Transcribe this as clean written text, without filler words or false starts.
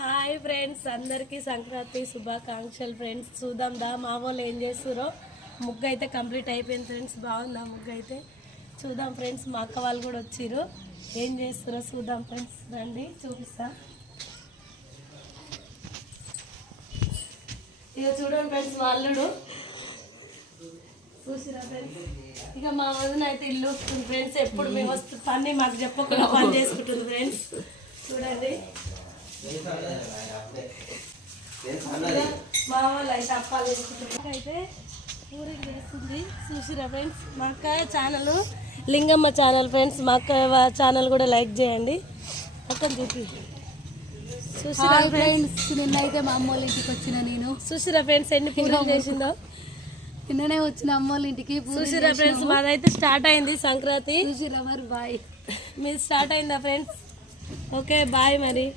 Hi friends, అందరికీ సంక్రాంతి శుభాకాంక్షలు friends. చూద్దాం దా మా వాళ్ళు ఏం చేస్తారో. ముగ్గు అయితే కంప్లీట్ అయిపోయింది ఫ్రెండ్స్. బాగుందా ముగ్గు అయితే? చూద్దాం ఫ్రెండ్స్. మా అక్క వాళ్ళు కూడా వచ్చిర్రు, ఏం చేస్తారో చూద్దాం ఫ్రెండ్స్. రండి చూపిస్తా. ఇక చూడండి ఫ్రెండ్స్, వాళ్ళుడు చూసిరా ఫ్రెండ్స్. ఇక మా వదిన అయితే ఇల్లు ఫ్రెండ్స్. ఎప్పుడు మేము వస్తుంది పని మాకు చెప్పకుండా పని చేసుకుంటుంది ఫ్రెండ్స్. చూడండి మా వాళ్ళు అయితే అప్పాలు వేసుకుంటున్నారు. అయితే ఊరికి చేస్తుంది చూసిరా ఫ్రెండ్స్. మా అక్క ఛానల్ లింగమ్మ ఛానల్ ఫ్రెండ్స్. మా అక్క ఛానల్ కూడా లైక్ చేయండి. అక్కడ చూపి చూసిరా ఫ్రెండ్స్. నిన్నైతే మా అమ్మ వాళ్ళ ఇంటికి వచ్చిన నేను. చూసిరా ఫ్రెండ్స్ ఎన్ని పూజలు చేసిందో. నిన్ననే వచ్చిన అమ్మ వాళ్ళ ఇంటికి. చూసిరా ఫ్రెండ్స్, మాదైతే స్టార్ట్ అయింది సంక్రాంతి. చూసిరా మరి. బాయ్. మీరు స్టార్ట్ అయిందా ఫ్రెండ్స్? ఓకే బాయ్ మరి.